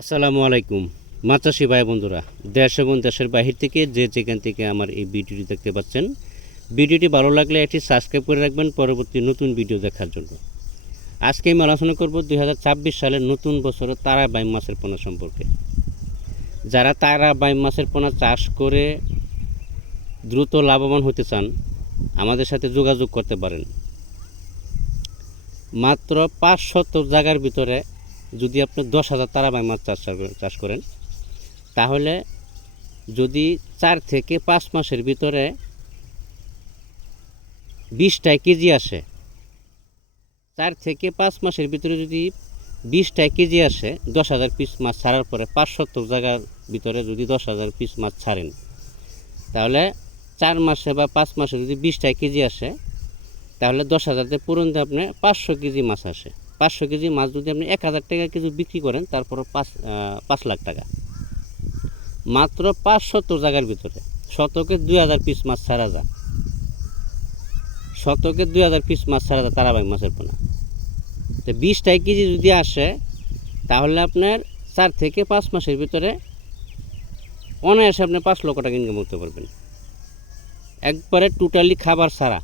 আসসালামু আলাইকুম মাছ চাষি ভাই বন্ধুরা, দেশ এবং দেশের বাহির থেকে যে যেখান থেকে আমার এই ভিডিওটি দেখতে পাচ্ছেন, ভিডিওটি ভালো লাগলে এটি সাবস্ক্রাইব করে রাখবেন পরবর্তী নতুন ভিডিও দেখার জন্য। আজকে আমি আলোচনা করব 2026 সালের নতুন বছরের তারা বাইম মাছের পোনা সম্পর্কে। যারা তারা বাইম মাছের পোনা চাষ করে দ্রুত লাভবান হতে চান, আমাদের সাথে যোগাযোগ করতে পারেন। মাত্র 500 জায়গার ভিতরে যদি আপনি 10,000 তারা বাইম মাছ চাষ করেন, তাহলে যদি 4 থেকে 5 মাসের ভিতরে 20টা কেজি আসে, 4 থেকে 5 মাসের ভিতরে যদি 20টা কেজি আসে, 10,000 পিস মাছ ছাড়ার পরে 500 জায়গার ভিতরে যদি 10,000 পিস মাছ ছাড়েন, তাহলে 4 মাসে বা 5 মাসে যদি 20টা কেজি আসে, তাহলে 10,000তে পূরণ দিয়ে আপনি 500 কেজি মাছ আসে। 500 কেজি মাছ যদি আপনি 1,000 টাকা কেজি বিক্রি করেন, তারপরে 5 লাখ টাকা। মাত্র 500 জায়গার ভিতরে শতকে 2,000 পিস মাছ ছাড়া যায়। শতকে 2,000 পিস মাছ ছাড়া যায় তারা বাইম মাছের পোনা। তো 20টা কেজি যদি আসে, তাহলে আপনার 4 থেকে 5 মাসের ভিতরে অনায়াসে আপনি 5 লক্ষ টাকা ইনকাম করতে পারবেন। একবারে টোটালি খাবার ছাড়া,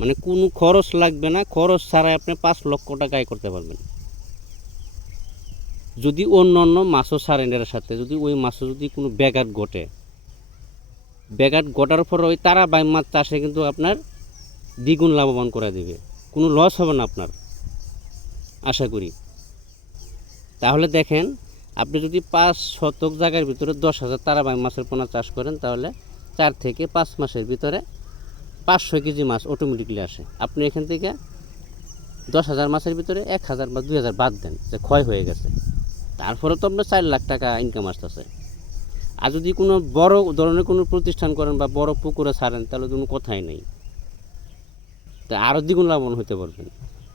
মানে কোনো খরচ লাগবে না, খরচ ছাড়াই আপনি 5 লক্ষ টাকা আয় করতে পারবেন। যদি অন্য মাছও ছাড়েন, এর সাথে যদি ওই মাছও যদি কোনো ব্যাঘাত ঘটে, ব্যাঘাত ঘটার পর ওই তারা বাইম মাছ চাষে কিন্তু আপনার দ্বিগুণ লাভবান করে দেবে, কোনো লস হবে না আপনার, আশা করি। তাহলে দেখেন, আপনি যদি 5 শতক জায়গার ভিতরে 10,000 তারা বাইম মাছের পোনা চাষ করেন, তাহলে 4 থেকে 5 মাসের ভিতরে 500 কেজি মাছ অটোমেটিকলি আসে। আপনি এখান থেকে 10,000 মাছের ভিতরে 1,000 বা 2,000 বাদ দেন, যে ক্ষয় হয়ে গেছে, তারপরে তো আপনার 4 লাখ টাকা ইনকাম আসতেছে। আর যদি কোনো বড় ধরনের কোনো প্রতিষ্ঠান করেন বা বড় পুকুরে ছাড়েন, তাহলে কোনো কথাই নেই, তা আরও দ্বিগুণ লাভবান হতে পারবেন।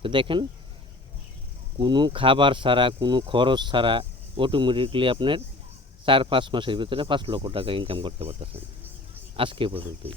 তো দেখেন, কোনো খাবার ছাড়া, কোনো খরচ ছাড়া অটোমেটিকলি আপনার 4-5 মাসের ভিতরে 5 লক্ষ টাকা ইনকাম করতে পারতেছেন। আজকে পর্যন্তই।